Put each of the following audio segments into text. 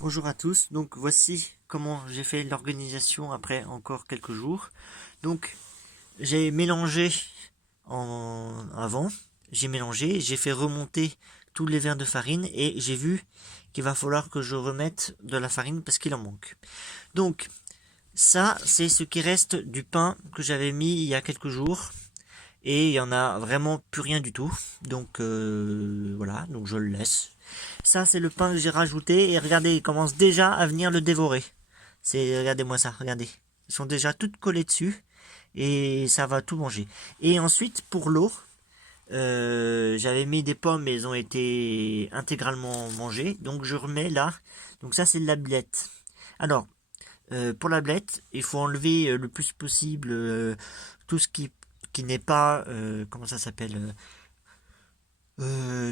Bonjour à tous, donc voici comment j'ai fait l'organisation après encore quelques jours. Donc j'ai mélangé avant, j'ai mélangé, j'ai fait remonter tous les verres de farine et j'ai vu qu'il va falloir que je remette de la farine parce qu'il en manque. Donc ça c'est ce qui reste du pain que j'avais mis il y a quelques jours et il y en a vraiment plus rien du tout. Donc voilà, donc je le laisse. Ça, c'est le pain que j'ai rajouté. Et regardez, il commence déjà à venir le dévorer. Regardez-moi ça, regardez. Ils sont déjà toutes collées dessus. Et ça va tout manger. Et ensuite, pour l'eau, j'avais mis des pommes, mais elles ont été intégralement mangées. Donc je remets là. Donc ça, c'est de la blette. Alors, pour la blette, il faut enlever le plus possible tout ce qui n'est pas... comment ça s'appelle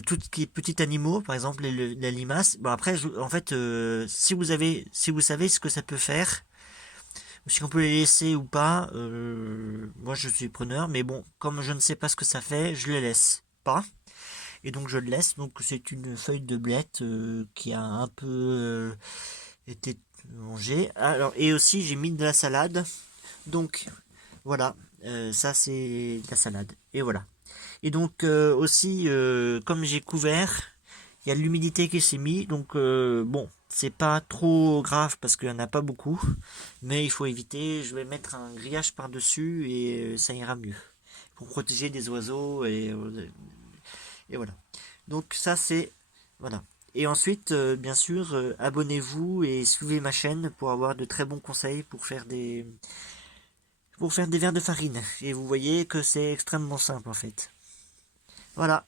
tout ce qui est petits animaux, par exemple la limace. Bon après, en fait, si vous savez ce que ça peut faire, si on peut les laisser ou pas, moi je suis preneur. Mais bon, comme je ne sais pas ce que ça fait, je les laisse pas. Et donc je le laisse. Donc c'est une feuille de blette qui a un peu été mangée. Alors et aussi j'ai mis de la salade. Donc voilà, ça c'est de la salade. Et voilà. Et donc aussi, comme j'ai couvert, il y a de l'humidité qui s'est mis, donc bon, c'est pas trop grave parce qu'il n'y en a pas beaucoup, mais il faut éviter. Je vais mettre un grillage par-dessus et ça ira mieux pour protéger des oiseaux et voilà. Donc ça c'est voilà. Et ensuite, bien sûr, abonnez-vous et suivez ma chaîne pour avoir de très bons conseils pour faire des verres de farine. Et vous voyez que c'est extrêmement simple en fait. Voilà.